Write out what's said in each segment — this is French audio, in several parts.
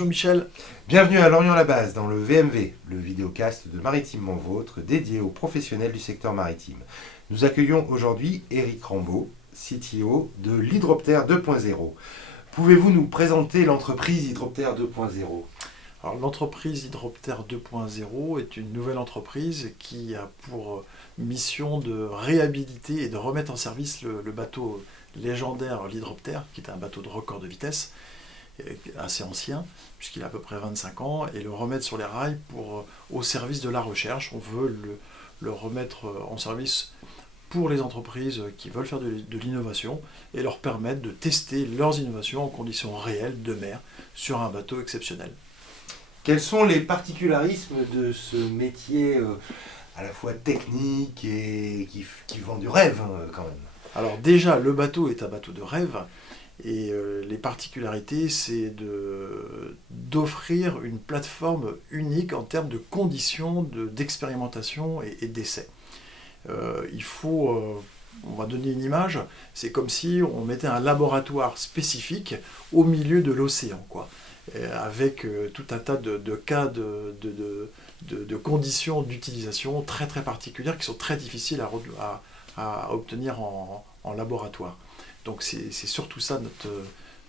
Bonjour Michel. Bienvenue à Lorient-la-Base dans le VMV, le vidéocast de Maritimement Vôtre dédié aux professionnels du secteur maritime. Nous accueillons aujourd'hui Éric Rambaud, CTO de l'Hydroptère 2.0. Pouvez-vous nous présenter l'entreprise Hydroptère 2.0 ? Alors l'entreprise Hydroptère 2.0 est une nouvelle entreprise qui a pour mission de réhabiliter et de remettre en service le bateau légendaire l'Hydroptère, qui est un bateau de record de vitesse, assez ancien, puisqu'il a à peu près 25 ans, et le remettre sur les rails au service de la recherche. On veut le remettre en service pour les entreprises qui veulent faire de l'innovation et leur permettre de tester leurs innovations en conditions réelles de mer sur un bateau exceptionnel. Quels sont les particularismes de ce métier à la fois technique et qui vend du rêve quand même ? Alors déjà, le bateau est un bateau de rêve. Et les particularités, c'est d'offrir une plateforme unique en termes de conditions d'expérimentation et d'essai. On va donner une image, c'est comme si on mettait un laboratoire spécifique au milieu de l'océan, avec tout un tas de cas de conditions d'utilisation très très particulières qui sont très difficiles à obtenir en laboratoire. Donc c'est surtout ça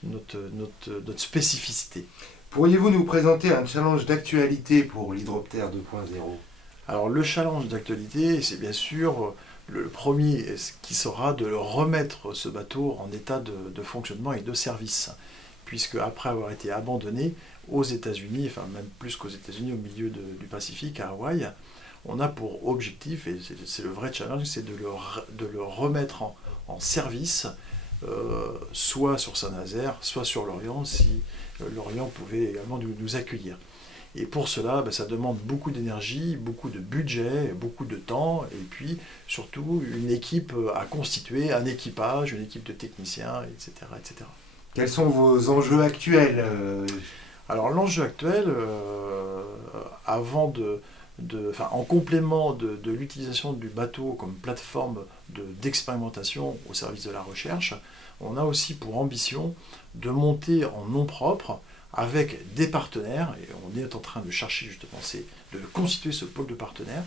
notre spécificité. Pourriez-vous nous présenter un challenge d'actualité pour l'Hydroptère 2.0 ? Alors le challenge d'actualité, c'est bien sûr le premier qui sera de remettre ce bateau en état de fonctionnement et de service. Puisque après avoir été abandonné aux États-Unis, enfin même plus qu'aux États-Unis, au milieu du Pacifique, à Hawaï, on a pour objectif, et c'est le vrai challenge, c'est de le remettre en service, soit sur Saint-Nazaire, soit sur l'Orient, si l'Orient pouvait également nous accueillir. Et pour cela, ça demande beaucoup d'énergie, beaucoup de budget, beaucoup de temps, et puis surtout une équipe à constituer, un équipage, une équipe de techniciens, etc. etc. Quels sont vos enjeux actuels ? Alors l'enjeu actuel, en complément de l'utilisation du bateau comme plateforme d'expérimentation au service de la recherche, on a aussi pour ambition de monter en nom propre avec des partenaires, et on est en train de chercher justement, de constituer ce pôle de partenaires.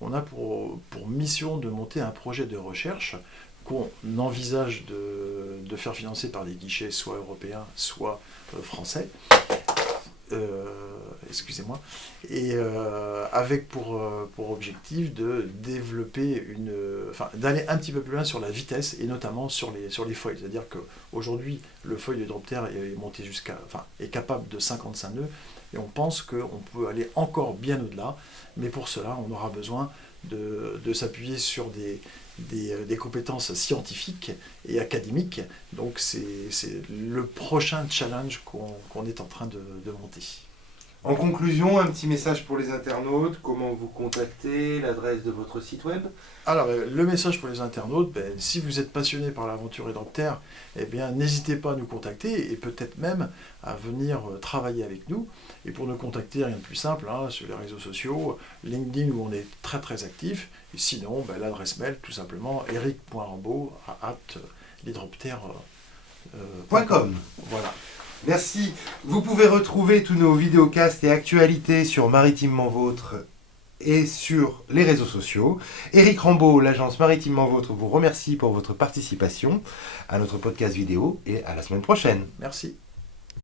On a pour mission de monter un projet de recherche qu'on envisage de faire financer par des guichets soit européens, soit français. Et avec pour objectif de développer d'aller un petit peu plus loin sur la vitesse et notamment sur les foils. C'est-à-dire qu'aujourd'hui, le foil d'Hydroptère est monté est capable de 55 nœuds et on pense qu'on peut aller encore bien au-delà, mais pour cela, on aura besoin de s'appuyer sur des compétences scientifiques et académiques. Donc c'est le prochain challenge qu'on est en train de monter. En conclusion, un petit message pour les internautes, comment vous contacter, l'adresse de votre site web ? Alors, le message pour les internautes, si vous êtes passionné par l'aventure Hydroptère, n'hésitez pas à nous contacter et peut-être même à venir travailler avec nous. Et pour nous contacter, rien de plus simple, sur les réseaux sociaux, LinkedIn où on est très très actif, et sinon l'adresse mail tout simplement eric.rambaud@l'hydroptère.com. Voilà. Merci. Vous pouvez retrouver tous nos vidéocasts et actualités sur Maritimement Vôtre et sur les réseaux sociaux. Éric Rambaud, l'agence Maritimement Vôtre, vous remercie pour votre participation à notre podcast vidéo et à la semaine prochaine. Merci.